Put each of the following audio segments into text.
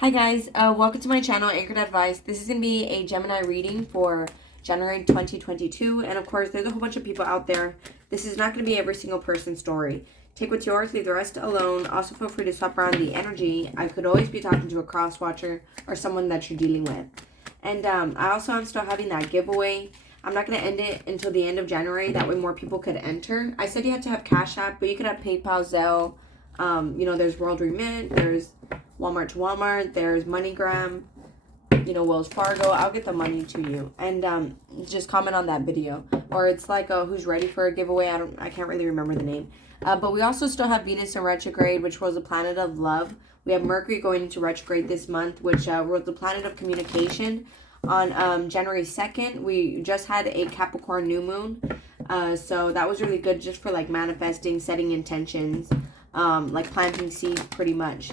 Hi guys, welcome to my channel, Anchored Advice. This is going to be a Gemini reading for January 2022. And of course, there's a whole bunch of people out there. This is not going to be every single person's story. Take what's yours, leave the rest alone. Also feel free to swap around the energy. I could always be talking to a cross-watcher or someone that you're dealing with. And I also am still having that giveaway. I'm not going to end it until the end of January. That way more people could enter. I said you had to have Cash App, but you could have PayPal, Zelle. There's World Remit, there's Walmart to Walmart, there's MoneyGram, Wells Fargo. I'll get the money to you. And just comment on that video. Or it's like who's ready for a giveaway. I can't really remember the name. But we also still have Venus in retrograde, which was the planet of love. We have Mercury going into retrograde this month, which was the planet of communication. On January 2nd, we just had a Capricorn new moon. So that was really good just for like manifesting, setting intentions, like planting seeds pretty much.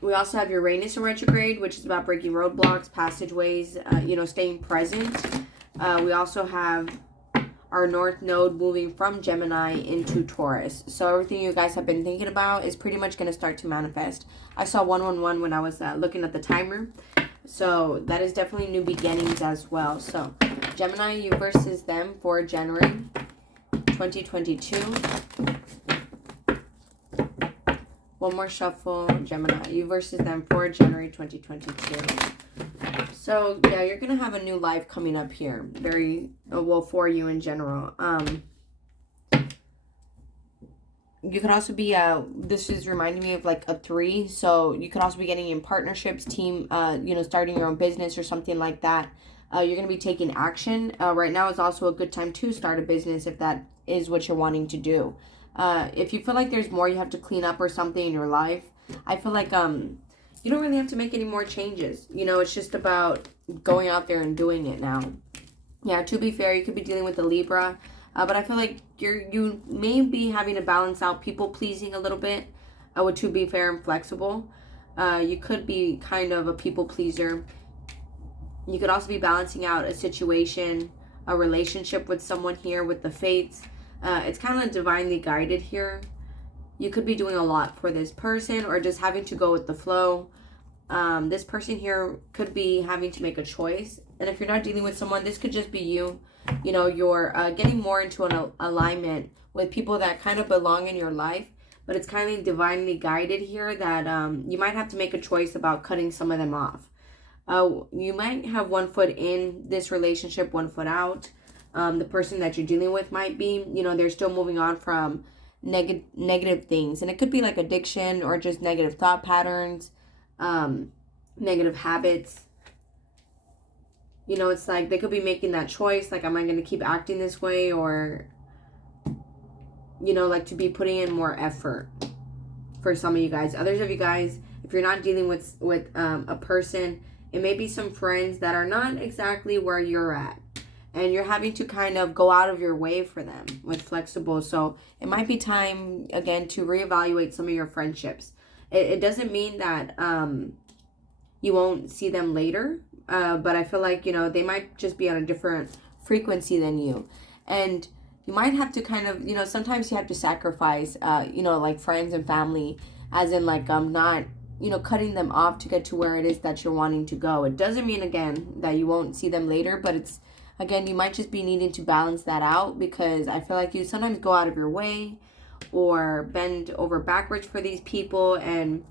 We also have Uranus in retrograde, which is about breaking roadblocks, passageways, staying present. We also have our North Node moving from Gemini into Taurus. So everything you guys have been thinking about is pretty much going to start to manifest. I saw 111 when I was looking at the timer. So that is definitely new beginnings as well. So Gemini, you versus them for January 2022. One more shuffle. Gemini, you versus them for January 2022. So, yeah, you're going to have a new life coming up here. For you in general. You could also be, this is reminding me of like a 3. So, you could also be getting in partnerships, team, starting your own business or something like that. You're going to be taking action. Right now is also a good time to start a business if that is what you're wanting to do. If you feel like there's more you have to clean up or something in your life, I feel like you don't really have to make any more changes. It's just about going out there and doing it now. Yeah, to be fair, you could be dealing with a Libra, but I feel like you may be having to balance out people pleasing a little bit with to be fair and flexible. You could be kind of a people pleaser. You could also be balancing out a situation, a relationship with someone here with the fates. It's kind of divinely guided here. You could be doing a lot for this person or just having to go with the flow. This person here could be having to make a choice. And if you're not dealing with someone, this could just be you. You're getting more into an alignment with people that kind of belong in your life. But it's kind of divinely guided here that you might have to make a choice about cutting some of them off. You might have one foot in this relationship, one foot out. The person that you're dealing with might be, they're still moving on from negative things. And it could be like addiction or just negative thought patterns, negative habits. It's like they could be making that choice. Like, am I going to keep acting this way? Or, like to be putting in more effort for some of you guys. Others of you guys, if you're not dealing with a person, it may be some friends that are not exactly where you're at. And you're having to kind of go out of your way for them with flexible. So it might be time, again, to reevaluate some of your friendships. It doesn't mean that you won't see them later. But I feel like, they might just be on a different frequency than you. And you might have to kind of, sometimes you have to sacrifice, like friends and family. As in, like, not, cutting them off to get to where it is that you're wanting to go. It doesn't mean, again, that you won't see them later. But it's, again, you might just be needing to balance that out because I feel like you sometimes go out of your way or bend over backwards for these people and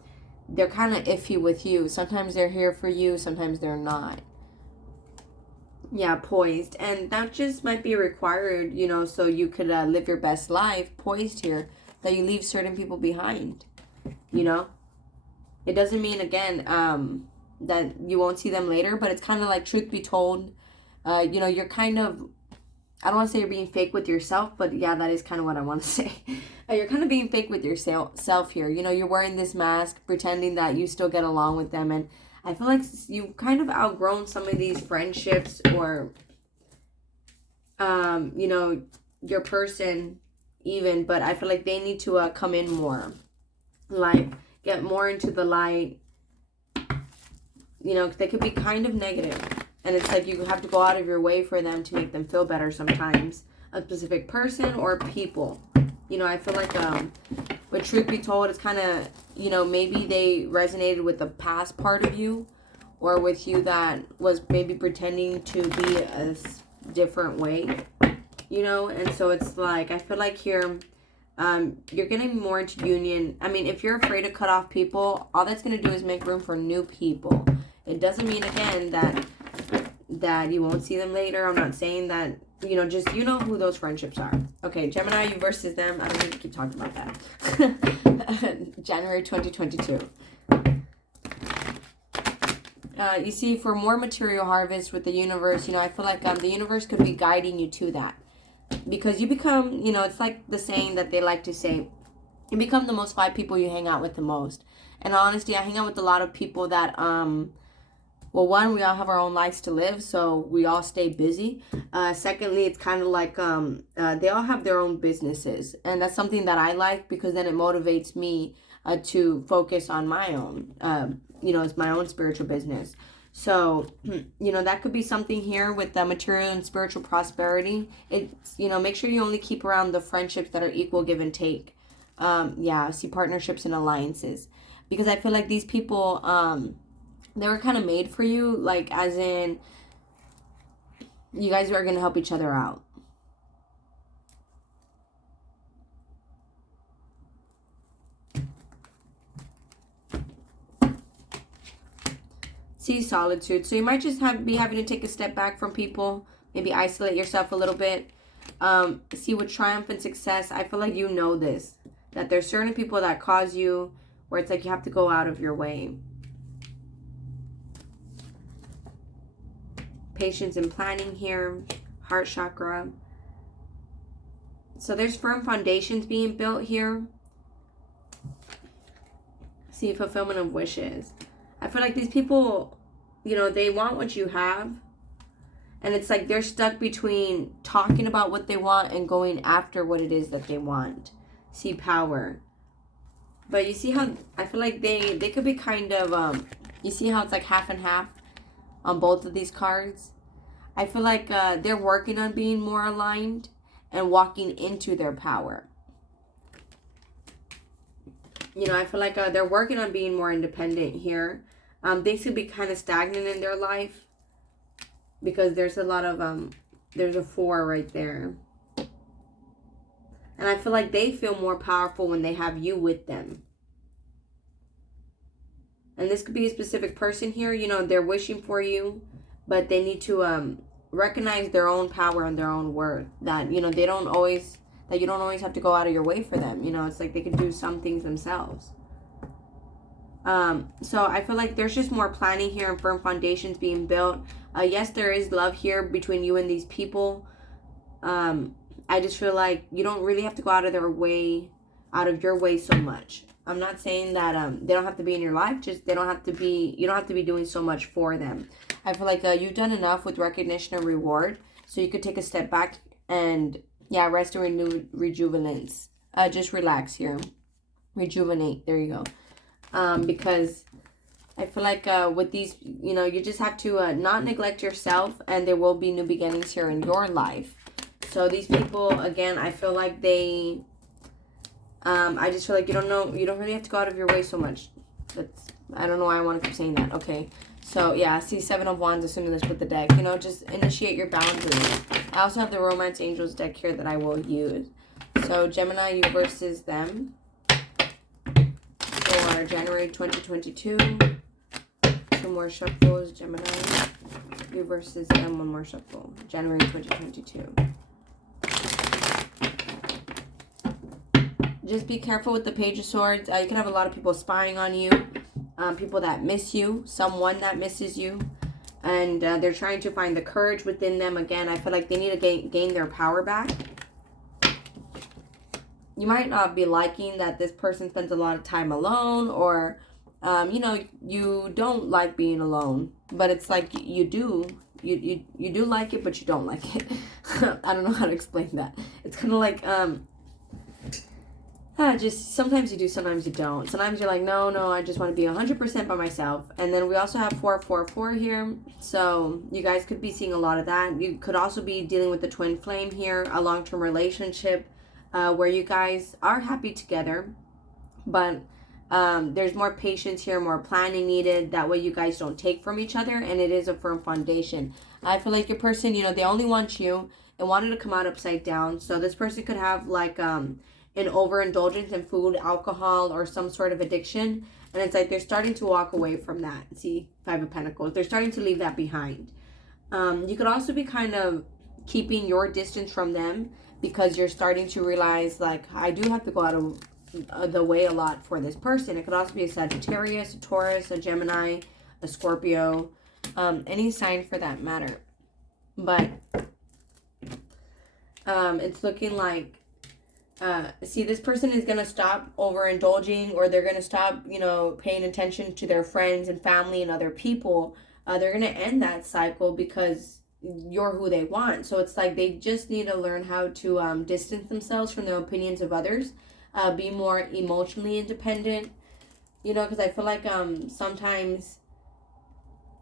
they're kind of iffy with you. Sometimes they're here for you, sometimes they're not. Yeah, poised. And that just might be required, so you could live your best life poised here, that you leave certain people behind, It doesn't mean, again, that you won't see them later, but it's kind of like, truth be told, you're kind of, I don't want to say you're being fake with yourself, but yeah, that is kind of what I want to say. You're kind of being fake with yourself here. You're wearing this mask, pretending that you still get along with them. And I feel like you've kind of outgrown some of these friendships or, your person even. But I feel like they need to come in more. Like, get more into the light. They could be kind of negative. And it's like you have to go out of your way for them to make them feel better sometimes. A specific person or people. I feel like But truth be told, it's kind of, you know, maybe they resonated with the past part of you, or with you that was maybe pretending to be a different way, you know. And so it's like, I feel like here, you're getting more into union. I mean, if you're afraid to cut off people, all that's going to do is make room for new people. It doesn't mean, again, that you won't see them later. I'm not saying that, you know, just, you know who those friendships are. Okay, Gemini, you versus them. I don't need to keep talking about that. January 2022. You see, for more material harvest with the universe, you know, I feel like the universe could be guiding you to that. Because you become, you know, it's like the saying that they like to say, you become the most 5 people you hang out with the most. And honestly, I hang out with a lot of people that, well, one, we all have our own lives to live, so we all stay busy. Secondly, it's kind of like they all have their own businesses. And that's something that I like, because then it motivates me to focus on my own, you know, it's my own spiritual business. So, you know, that could be something here with the material and spiritual prosperity. It's, you know, make sure you only keep around the friendships that are equal give and take. Yeah, see partnerships and alliances. Because I feel like these people, they were kind of made for you. Like, as in, you guys are going to help each other out. See solitude. So you might just be having to take a step back from people. Maybe isolate yourself a little bit. See, with triumph and success, I feel like you know this. That there's certain people that cause you, where it's like you have to go out of your way. Patience and planning here. Heart chakra. So there's firm foundations being built here. See, fulfillment of wishes. I feel like these people, you know, they want what you have. And it's like they're stuck between talking about what they want and going after what it is that they want. See, power. But you see how, I feel like they could be kind of, you see how it's like half and half on both of these cards? I feel like they're working on being more aligned and walking into their power. You know, I feel like they're working on being more independent here. Things could be kind of stagnant in their life, because there's a lot of, there's a 4 right there. And I feel like they feel more powerful when they have you with them. And this could be a specific person here. You know, they're wishing for you, but they need to recognize their own power and their own worth. That, you know, they don't always, that you don't always have to go out of your way for them. You know, it's like they can do some things themselves. So I feel like there's just more planning here and firm foundations being built. Yes, there is love here between you and these people. I just feel like you don't really have to go out of your way so much. I'm not saying that they don't have to be in your life, just you don't have to be doing so much for them. I feel like you've done enough with recognition and reward, so you could take a step back and, yeah, rest and rejuvenate. Just relax here. Rejuvenate. There you go. Because I feel like with these, you know, you just have to not neglect yourself, and there will be new beginnings here in your life. So these people, again, I feel like they, I just feel like you don't really have to go out of your way so much. I don't know why I want to keep saying that. Okay. So, yeah, I see 7 of Wands assuming this with the deck. You know, just initiate your boundaries. I also have the Romance Angels deck here that I will use. So, Gemini, you versus them for January 2022. 2 more shuffles. Gemini, you versus them. 1 more shuffle. January 2022. Just be careful with the Page of Swords. You can have a lot of people spying on you. People that miss you. Someone that misses you. And they're trying to find the courage within them. Again, I feel like they need to gain their power back. You might not be liking that this person spends a lot of time alone. Or, you know, you don't like being alone. But it's like you do. You do like it, but you don't like it. I don't know how to explain that. It's kind of like... just sometimes you do, sometimes you don't. Sometimes you're like, no, I just want to be 100% by myself. And then we also have 444 here. So you guys could be seeing a lot of that. You could also be dealing with the twin flame here, a long-term relationship where you guys are happy together. But there's more patience here, more planning needed. That way you guys don't take from each other, and it is a firm foundation. I feel like your person, you know, they only want you and wanted to come out upside down. So this person could have like an overindulgence in food, alcohol, or some sort of addiction. And it's like they're starting to walk away from that. See, Five of Pentacles. They're starting to leave that behind. You could also be kind of keeping your distance from them because you're starting to realize, like, I do have to go out of the way a lot for this person. It could also be a Sagittarius, a Taurus, a Gemini, a Scorpio, any sign for that matter. But it's looking like, see, this person is going to stop overindulging, or they're going to stop, you know, paying attention to their friends and family and other people. They're going to end that cycle because you're who they want. So it's like they just need to learn how to distance themselves from the opinions of others, be more emotionally independent, you know, because I feel like sometimes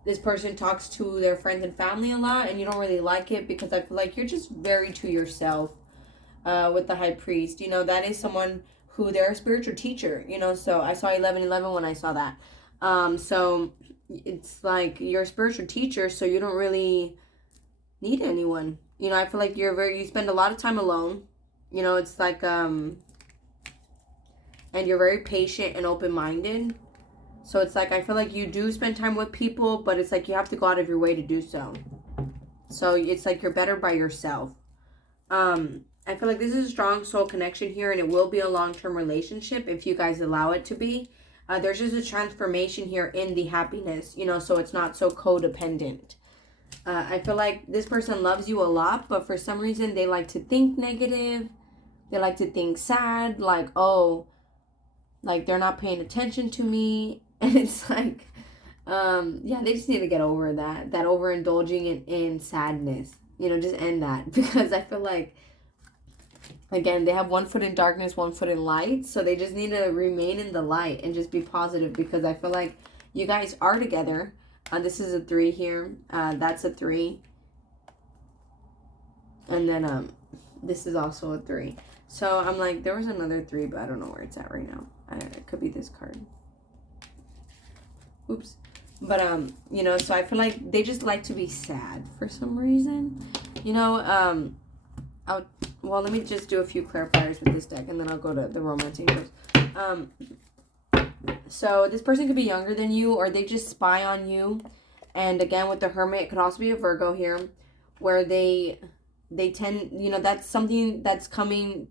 this person talks to their friends and family a lot and you don't really like it because I feel like you're just very to yourself. With the High Priest, you know, that is someone who they're a spiritual teacher, you know. So I saw 1111 when I saw that. So it's like you're a spiritual teacher, so you don't really need anyone, you know. I feel like you spend a lot of time alone, you know. It's like and you're very patient and open-minded. So it's like I feel like you do spend time with people, but it's like you have to go out of your way to do so. So it's like you're better by yourself. I feel like this is a strong soul connection here, and it will be a long-term relationship if you guys allow it to be. There's just a transformation here in the happiness, you know, so it's not so codependent. I feel like this person loves you a lot, but for some reason they like to think negative. They like to think sad, like, oh, like they're not paying attention to me. And it's like, yeah, they just need to get over that overindulging in sadness, you know, just end that. Because I feel like, again, they have one foot in darkness, one foot in light. So they just need to remain in the light and just be positive, because I feel like you guys are together. This is a 3 here. That's a 3. And then this is also a 3. So I'm like, there was another 3, but I don't know where it's at right now. It could be this card. Oops. But, you know, so I feel like they just like to be sad for some reason. You know, well, let me just do a few clarifiers with this deck, and then I'll go to the romance angels. So this person could be younger than you, or they just spy on you. And again, with the Hermit, it could also be a Virgo here, where they tend, you know, that's something that's coming.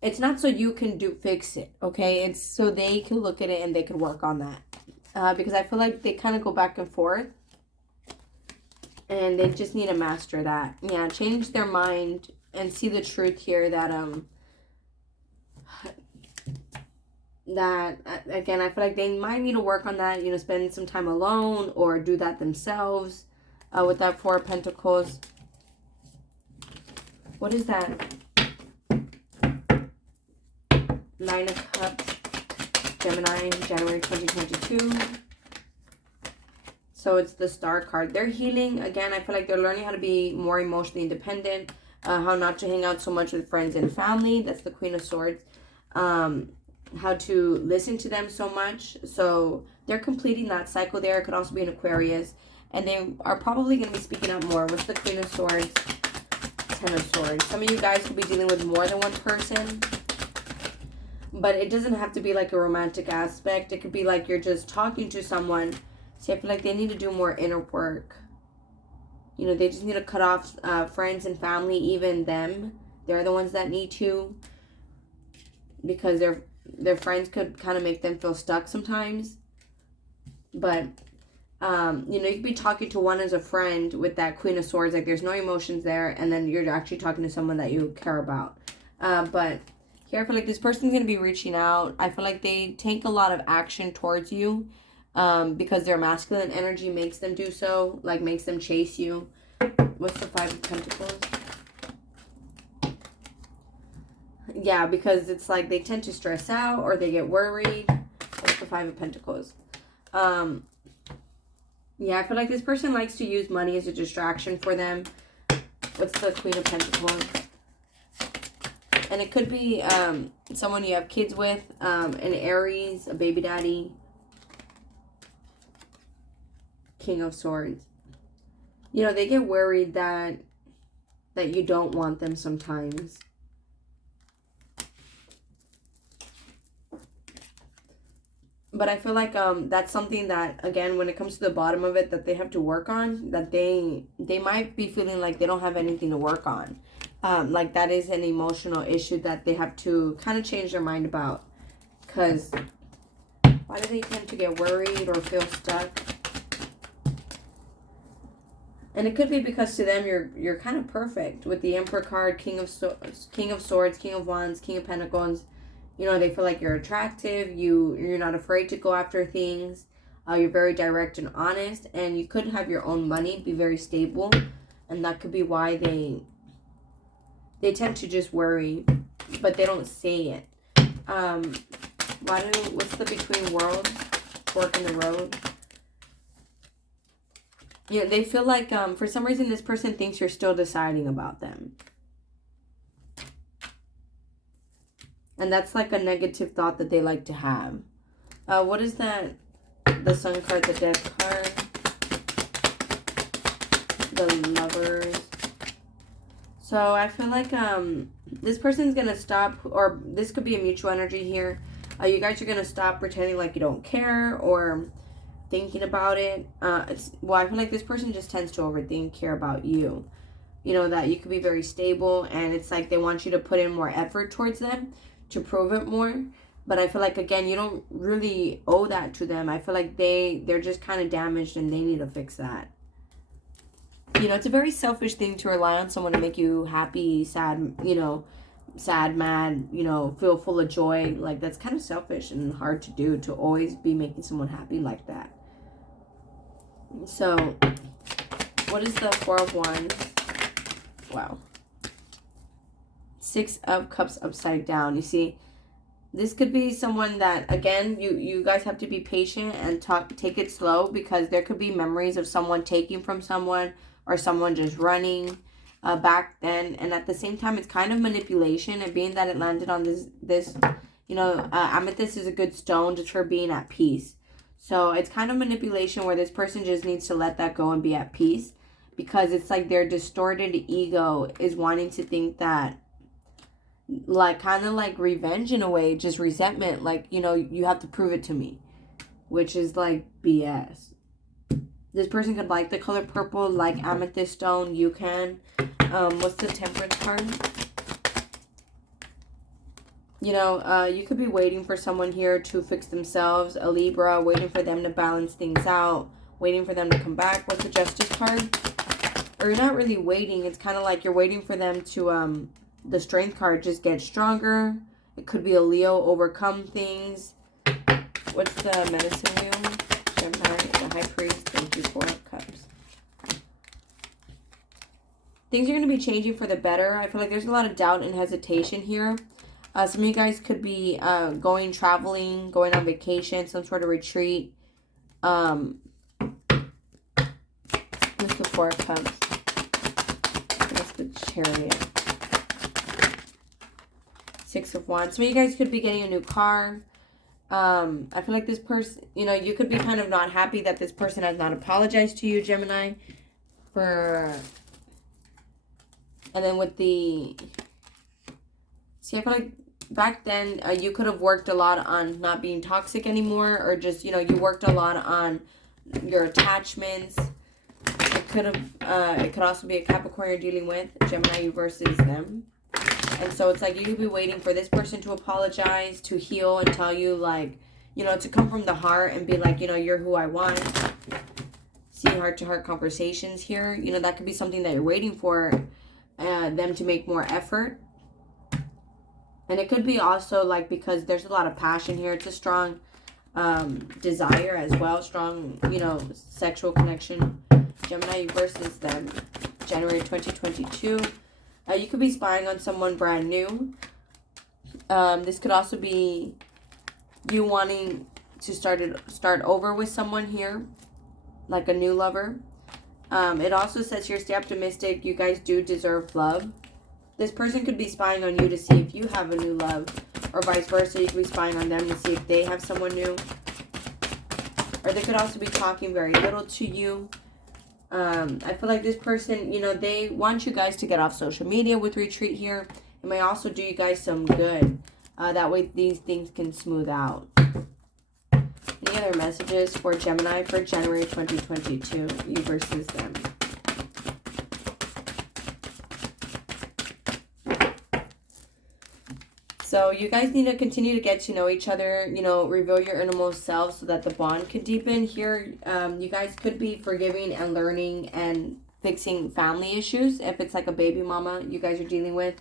It's not so you can fix it, okay? It's so they can look at it and they can work on that. Because I feel like they kind of go back and forth. And they just need to master that. Yeah, change their mind and see the truth here that, again, I feel like they might need to work on that, you know, spend some time alone or do that themselves. With that 4 of Pentacles. What is that? 9 of Cups, Gemini, January 2022. So it's the Star card. They're healing. Again, I feel like they're learning how to be more emotionally independent. How not to hang out so much with friends and family. That's the Queen of Swords. How to listen to them so much. So they're completing that cycle there. It could also be an Aquarius. And they are probably going to be speaking out more. What's the Queen of Swords? 10 of Swords. Some of you guys could be dealing with more than one person. But it doesn't have to be like a romantic aspect. It could be like you're just talking to someone. See, I feel like they need to do more inner work. You know, they just need to cut off friends and family, even them. They're the ones that need to. Because their friends could kind of make them feel stuck sometimes. But, you know, you could be talking to one as a friend with that Queen of Swords. Like, there's no emotions there. And then you're actually talking to someone that you care about. But here, I feel like this person's going to be reaching out. I feel like they take a lot of action towards you. Because their masculine energy makes them do so. Like, makes them chase you. What's the 5 of Pentacles? Yeah, because it's like they tend to stress out or they get worried. What's the 5 of Pentacles? Yeah, I feel like this person likes to use money as a distraction for them. What's the Queen of Pentacles? And it could be someone you have kids with, an Aries, a baby daddy. King of Swords. You know, they get worried that you don't want them sometimes. But I feel like that's something that, again, when it comes to the bottom of it, that they have to work on. That they might be feeling like they don't have anything to work on. Like that is an emotional issue that they have to kind of change their mind about. Because why do they tend to get worried or feel stuck? And it could be because to them you're kind of perfect with the Emperor card, King of Swords, King of Wands, King of Pentacles. You know, they feel like you're attractive. You're not afraid to go after things. You're very direct and honest, and you could have your own money, be very stable, and that could be why they tend to just worry, but they don't say it. What's the between worlds? Fork in the road. Yeah, they feel like for some reason this person thinks you're still deciding about them. And that's like a negative thought that they like to have. What is that? The Sun card, the Death card. The Lovers. So I feel like this person's going to stop, or this could be a mutual energy here. You guys are going to stop pretending like you don't care or thinking about it. I feel like this person just tends to overthink, care about you. You know, that you could be very stable, and it's like they want you to put in more effort towards them to prove it more. But I feel like, again, you don't really owe that to them. I feel like they're just kind of damaged and they need to fix that. You know, it's a very selfish thing to rely on someone to make you happy, sad, you know, sad, mad, you know, feel full of joy. Like, that's kind of selfish and hard to do, to always be making someone happy like that. So, what is the Four of Wands? Wow. Six of Cups upside down. You see, this could be someone that, again, you guys have to be patient and take it slow, because there could be memories of someone taking from someone or someone just running back then. And at the same time, it's kind of manipulation. And being that it landed on this you know, amethyst is a good stone just for being at peace. So it's kind of manipulation where this person just needs to let that go and be at peace, because it's like their distorted ego is wanting to think that, like, kind of like revenge in a way, just resentment, like, you know, you have to prove it to me, which is like BS. This person could like the color purple, like amethyst stone. You can. What's the Temperance card? You know, you could be waiting for someone here to fix themselves, a Libra, waiting for them to balance things out, waiting for them to come back. What's the Justice card? Or you're not really waiting. It's kind of like you're waiting for them to, the Strength card, just get stronger. It could be a Leo, overcome things. What's the Medicine Wheel? Gemini, the High Priest. Thank you, Four of Cups. Things are going to be changing for the better. I feel like there's a lot of doubt and hesitation here. Some of you guys could be traveling, going on vacation, some sort of retreat. What's the Four of Cups? What's the Chariot? Six of Wands. Some of you guys could be getting a new car. I feel like this person, you know, you could be kind of not happy that this person has not apologized to you, Gemini. And then with the... See, I feel like back then, you could have worked a lot on not being toxic anymore, or just, you know, you worked a lot on your attachments. It could also be a Capricorn you're dealing with, Gemini versus them. And so it's like you could be waiting for this person to apologize, to heal, and tell you, like, you know, to come from the heart and be like, you know, you're who I want. See, heart-to-heart conversations here. You know, that could be something that you're waiting for them to make more effort. And it could be also, like, because there's a lot of passion here. It's a strong desire as well. Strong, you know, sexual connection. Gemini versus them. January 2022. You could be spying on someone brand new. This could also be you wanting to start over with someone here. Like a new lover. It also says here, stay optimistic. You guys do deserve love. This person could be spying on you to see if you have a new love, or vice versa. You could be spying on them to see if they have someone new. Or they could also be talking very little to you. I feel like this person, you know, they want you guys to get off social media with retreat here. It may also do you guys some good. That way these things can smooth out. Any other messages for Gemini for January 2022? You versus them. So you guys need to continue to get to know each other, you know, reveal your innermost self so that the bond can deepen. Here, you guys could be forgiving and learning and fixing family issues. If it's like a baby mama you guys are dealing with.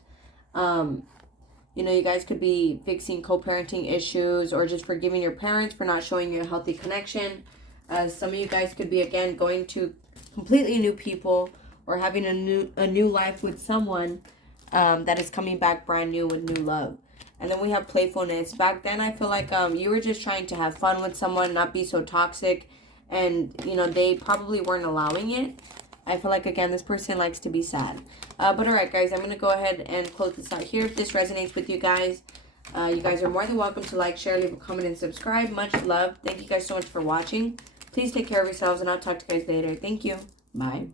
You know, you guys could be fixing co-parenting issues or just forgiving your parents for not showing you a healthy connection. Some of you guys could be, again, going to completely new people or having a new life with someone that is coming back brand new with new love. And then we have playfulness. Back then, I feel like you were just trying to have fun with someone, not be so toxic. And, you know, they probably weren't allowing it. I feel like, again, this person likes to be sad. But all right, guys, I'm going to go ahead and close this out here. If this resonates with you guys are more than welcome to like, share, leave a comment, and subscribe. Much love. Thank you guys so much for watching. Please take care of yourselves, and I'll talk to you guys later. Thank you. Bye.